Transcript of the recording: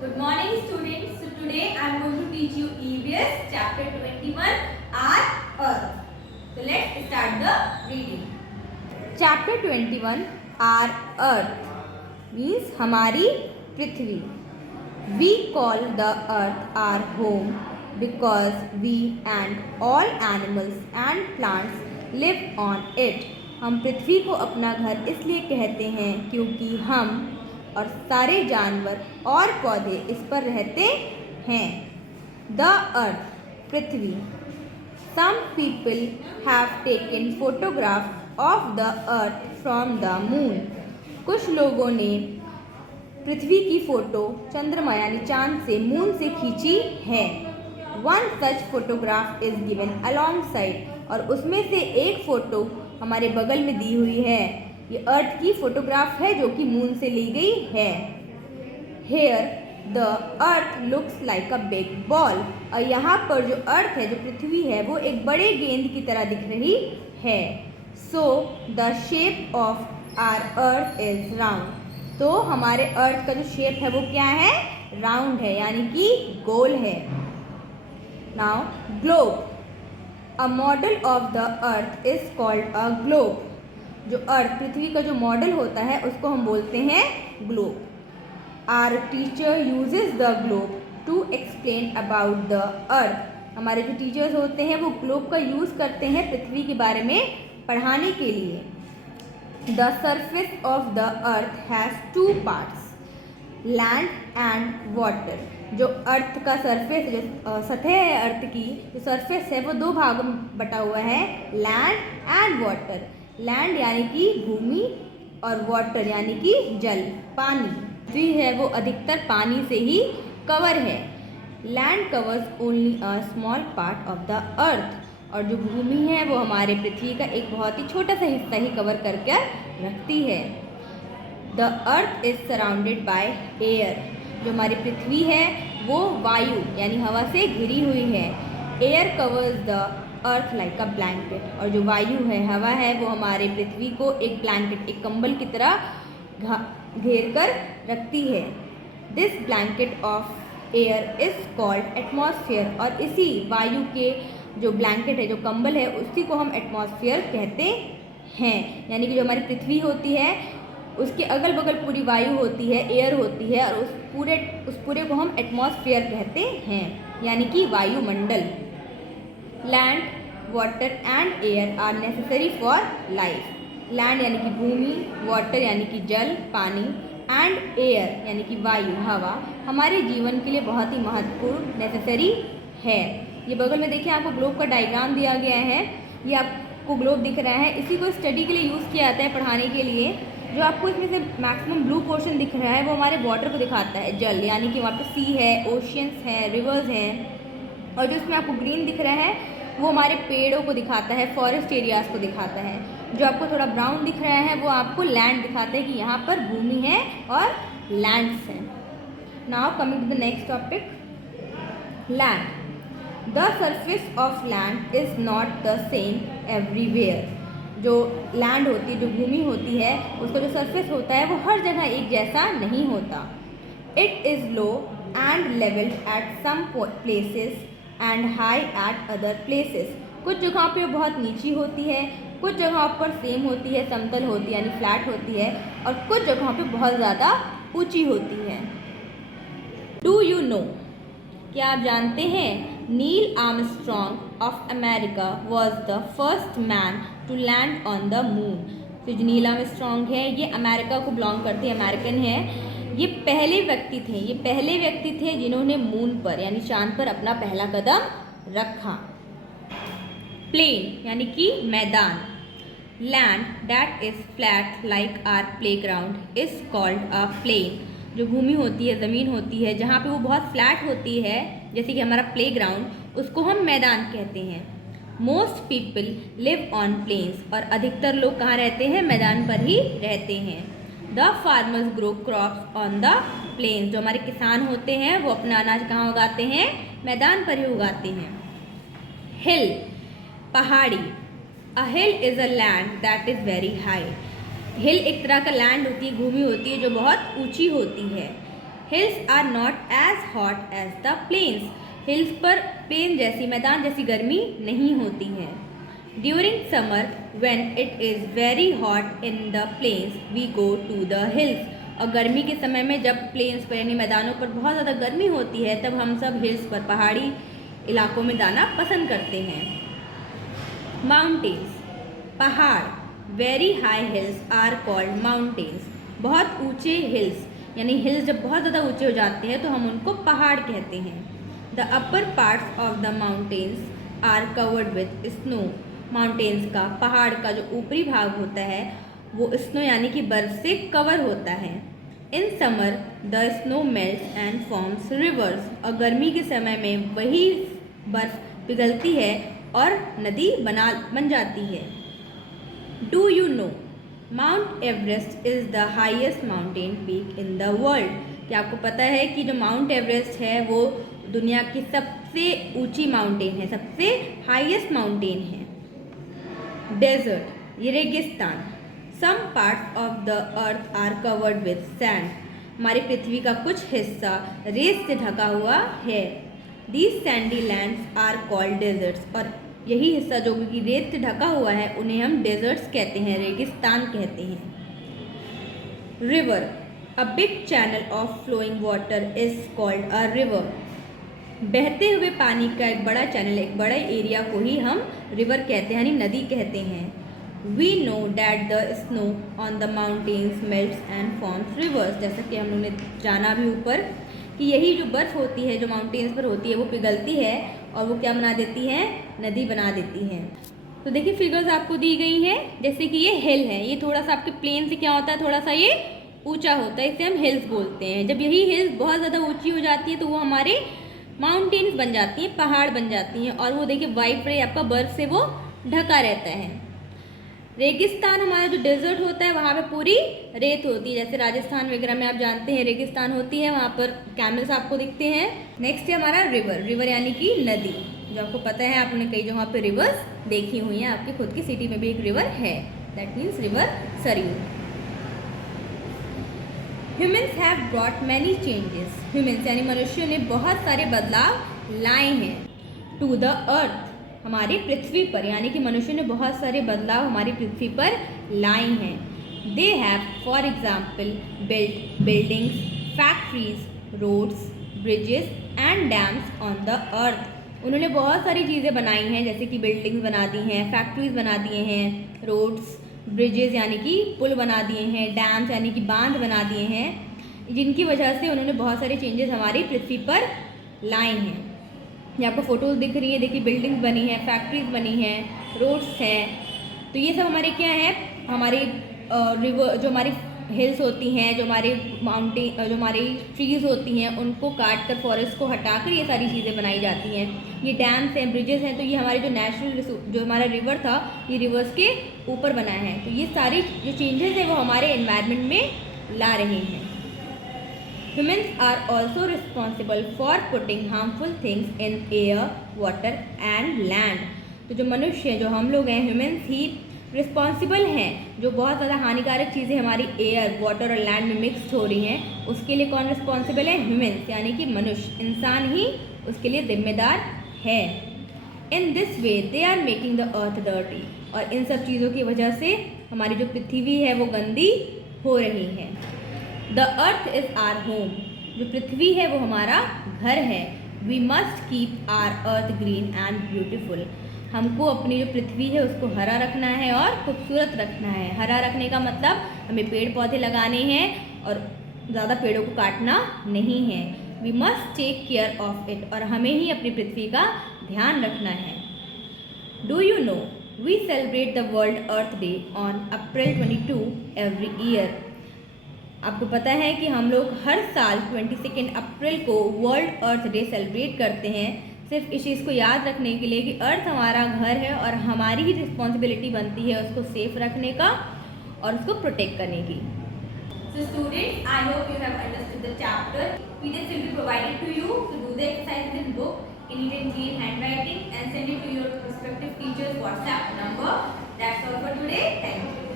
Good morning students. So today I am going to teach you EVS chapter 21 Our Earth. So let's start the reading. Chapter 21 Our Earth means हमारी पृथ्वी. We call the earth our home because we and all animals and plants live on it. हम पृथ्वी को अपना घर इसलिए कहते हैं क्योंकि हम और सारे जानवर और पौधे इस पर रहते हैं. द अर्थ पृथ्वी. Some people have taken photograph of the earth from the moon. कुछ लोगों ने पृथ्वी की फ़ोटो चंद्रमा यानी चांद से मून से खींची है. One such photograph is given along side. और उसमें से एक फ़ोटो हमारे बगल में दी हुई है. ये अर्थ की फ़ोटोग्राफ है जो कि मून से ली गई है. Here the earth looks like a big ball. और यहाँ पर जो अर्थ है, जो पृथ्वी है, वो एक बड़े गेंद की तरह दिख रही है. So the shape of our earth is round. तो हमारे अर्थ का जो शेप है वो क्या है? राउंड है, यानी कि गोल है. Now globe. A model of the earth is called a globe. जो अर्थ पृथ्वी का जो मॉडल होता है उसको हम बोलते हैं globe. Our teacher uses the globe to explain about the earth. हमारे जो टीचर्स होते हैं वो ग्लोब का यूज़ करते हैं पृथ्वी के बारे में पढ़ाने के लिए. The surface of the earth has two parts, land and water. जो अर्थ का सरफेस, जो सतह है अर्थ की, जो सरफेस है वो दो भागों में बटा हुआ है, लैंड एंड वाटर. लैंड यानी कि भूमि और वाटर यानी कि जल, पानी. पृथ्वी है वो अधिकतर पानी से ही कवर है. Land covers only a small part of the अर्थ. और जो भूमि है वो हमारे पृथ्वी का एक बहुत ही छोटा सा हिस्सा ही कवर करके रखती है. The earth is surrounded by air. जो हमारी पृथ्वी है वो वायु यानी हवा से घिरी हुई है. Air covers the earth like a blanket. और जो वायु है, हवा है, वो हमारे पृथ्वी को एक ब्लैंकेट, एक कंबल की तरह घेर कर रखती है. This blanket of air is called atmosphere. और इसी वायु के जो ब्लैंकेट है, जो कंबल है, उसी को हम एटमॉस्फेयर कहते हैं. यानी कि जो हमारी पृथ्वी होती है उसके अगल बगल पूरी वायु होती है, एयर होती है, और उस पूरे को हम एटमॉस्फेयर कहते हैं, यानी कि वायुमंडल. Land, water and air are necessary for life. Land यानी कि भूमि, वाटर यानी कि जल, पानी, एंड एयर यानी कि वायु, हवा, हमारे जीवन के लिए बहुत ही महत्वपूर्ण, नेसेसरी है. ये बगल में देखिए आपको ग्लोब का डायग्राम दिया गया है. ये आपको ग्लोब दिख रहा है. इसी को स्टडी के लिए यूज़ किया जाता है, पढ़ाने के लिए. जो आपको इसमें से मैक्सिमम ब्लू पोर्शन दिख रहा है वो हमारे वाटर को दिखाता है, जल, यानी कि वहाँ पे सी है, ओशियंस हैं, रिवर्स हैं. और जो इसमें आपको ग्रीन दिख रहा है वो हमारे पेड़ों को दिखाता है, फॉरेस्ट एरियाज़ को दिखाता है. जो आपको थोड़ा ब्राउन दिख रहा है वो आपको लैंड दिखाता है कि यहाँ पर भूमि है और लैंड्स हैं. Now coming to the next topic, land. The surface of land is not the same everywhere. जो लैंड होती है, जो भूमि होती है, उसका जो सरफेस होता है वो हर जगह एक जैसा नहीं होता. It is low and levelled at some places and high at other places. कुछ जगहों पे बहुत नीची होती है, कुछ जगहों पर सेम होती है, समतल होती है यानी फ्लैट होती है, और कुछ जगहों पे बहुत ज़्यादा ऊंची होती है. डू यू नो, क्या आप जानते हैं, Neil Armstrong of America was the first man to land on the moon. तो जो नील आर्मस्ट्रॉन्ग है ये अमेरिका को बिलोंग करते हैं, अमेरिकन है. ये पहले व्यक्ति थे जिन्होंने मून पर यानी चांद पर अपना पहला कदम रखा. प्लेन यानी कि मैदान. Land that is flat like our playground is called a plain. जो भूमि होती है, ज़मीन होती है, जहाँ पे वो बहुत फ्लैट होती है, जैसे कि हमारा प्लेग्राउंड, उसको हम मैदान कहते हैं. Most people live on plains. और अधिकतर लोग कहाँ रहते हैं? मैदान पर ही रहते हैं. The farmers grow crops on the plains. जो हमारे किसान होते हैं वो अपना अनाज कहाँ उगाते हैं? मैदान पर ही उगाते हैं. हिल, पहाड़ी. A hill is a land that is very high. Hill एक तरह का लैंड होती है, भूमि होती है जो बहुत ऊंची होती है. Hills are not as hot as the plains. Hills पर प्लेन जैसी, मैदान जैसी गर्मी नहीं होती है। During summer when it is very hot in the plains we go to the hills. और गर्मी के समय में जब प्लेन्स पर यानी मैदानों पर बहुत ज़्यादा गर्मी होती है तब हम सब हिल्स पर, पहाड़ी इलाकों में जाना पसंद करते हैं। माउंटेन्स, पहाड़। Very high hills are called mountains. बहुत ऊंचे हिल्स यानी हिल्स जब बहुत ज़्यादा ऊंचे हो जाते हैं तो हम उनको पहाड़ कहते हैं। The upper parts of the mountains are covered with snow. Mountains का, पहाड़ का जो ऊपरी भाग होता है वो स्नो यानी कि बर्फ से कवर होता है। In summer the snow melts and forms reverse. और गर्मी के समय में वही बर्फ पिघलती है और नदी बन जाती है। Do you no mount Everest is the highest mountain peak in the world. क्या आपको पता है कि जो माउंट एवरेस्ट है वो दुनिया की सबसे ऊंची माउंटेन है, सबसे हाईएस्ट माउंटेन है। डेजर्ट, ये रेगिस्तान। Some parts of the earth are covered with sand. हमारी पृथ्वी का कुछ हिस्सा रेत से ढका हुआ है। These sandy lands are called deserts. और यही हिस्सा जो कि रेत से ढका हुआ है उन्हें हम डेजर्ट्स कहते हैं, रेगिस्तान कहते हैं। River, a big channel of flowing water is called a river. बहते हुए पानी का एक बड़ा चैनल, एक बड़ा एरिया को ही हम रिवर कहते हैं यानी नदी कहते हैं। We know that the snow on the mountains melts and forms rivers. जैसा कि हम लोगों ने जाना भी ऊपर कि यही जो बर्फ़ होती है जो माउंटेन्स पर होती है वो पिघलती है और वो क्या बना देती है, नदी बना देती है। तो देखिए फिगर्स आपको दी गई हैं। जैसे कि ये हिल है, ये थोड़ा सा आपके प्लेन से क्या होता है, थोड़ा सा ये ऊंचा होता है, इसे हम हिल्स बोलते हैं। जब यही हिल्स बहुत ज़्यादा ऊंची हो जाती है तो वो हमारे माउंटेन्स बन जाती हैं, पहाड़ बन जाती हैं। और वो देखिए वाइट रे आपका बर्फ़ से वो ढका रहता है। रेगिस्तान, हमारा जो डेजर्ट होता है वहाँ पे पूरी रेत होती है। जैसे राजस्थान वगैरह में आप जानते हैं रेगिस्तान होती है, वहाँ पर कैमल्स आपको दिखते हैं। नेक्स्ट है हमारा रिवर। रिवर यानी कि नदी, जो आपको पता है आपने कई जगह पे रिवर्स देखी हुई हैं। आपकी खुद की सिटी में भी एक रिवर है, that means river Saryu. Humans have brought many changes. Humans यानी मनुष्यों ने बहुत सारे बदलाव लाए हैं। टू द अर्थ, हमारी पृथ्वी पर, यानी कि मनुष्य ने बहुत सारे बदलाव हमारी पृथ्वी पर लाए हैं। They have for example built buildings, factories, roads, bridges and dams on the earth. उन्होंने बहुत सारी चीज़ें बनाई हैं, जैसे कि बिल्डिंग्स बना दी हैं, फैक्ट्रीज बना दिए हैं, रोड्स, ब्रिजेस यानी कि पुल बना दिए हैं, डैम्स यानी कि बांध बना दिए हैं, जिनकी वजह से उन्होंने बहुत सारे चेंजेस हमारी पृथ्वी पर लाए हैं। ये आपको फोटोज दिख रही है, देखिए बिल्डिंग्स बनी हैं, फैक्ट्रीज बनी हैं, रोड्स हैं। तो ये सब हमारे क्या है, हमारे रिवर, जो हमारी हिल्स होती हैं, जो हमारे माउंटेन, जो हमारी ट्रीज़ होती हैं, उनको काट कर, फॉरेस्ट को हटाकर ये सारी चीज़ें बनाई जाती हैं। ये डैम्स हैं, ब्रिजेस हैं, तो ये हमारे जो नेचुरल, जो हमारा रिवर था, ये रिवर्स के ऊपर बना है। तो ये सारी जो चेंजेस हैं वो हमारे एनवायरनमेंट में ला रहे हैं। Humans are also responsible for putting harmful things in air, water and land. तो जो मनुष्य हैं, जो हम लोग हैं, ह्यूमन्स ही रिस्पॉन्सिबल हैं, जो बहुत ज़्यादा हानिकारक चीज़ें हमारी एयर, वाटर और लैंड में मिक्स हो रही हैं, उसके लिए कौन रिस्पॉन्सिबल है, ह्यूमन्स यानी कि मनुष्य, इंसान ही उसके लिए जिम्मेदार है। In this way they are making the earth dirty. और इन सब चीज़ों की वजह से हमारी जो पृथ्वी है वो गंदी हो रही है। The earth is our home. जो पृथ्वी है वो हमारा घर है। We must keep our earth green and beautiful. हमको अपनी जो पृथ्वी है उसको हरा रखना है और खूबसूरत रखना है। हरा रखने का मतलब हमें पेड़ पौधे लगाने हैं और ज़्यादा पेड़ों को काटना नहीं है। We must take care of it. और हमें ही अपनी पृथ्वी का ध्यान रखना है। Do you know we celebrate the world earth day on April 22 every year. आपको पता है कि हम लोग हर साल 22 अप्रैल को वर्ल्ड अर्थ डे सेलिब्रेट करते हैं, सिर्फ इस चीज़ को याद रखने के लिए कि अर्थ हमारा घर है और हमारी ही रिस्पॉन्सिबिलिटी बनती है उसको सेफ रखने का और उसको प्रोटेक्ट करने की। So students, I hope you have understood the chapter. PDF will be provided to you. So do the exercises in book, in neat and clean handwriting, and send it to your respective teachers' WhatsApp number. That's all for today. Thank you.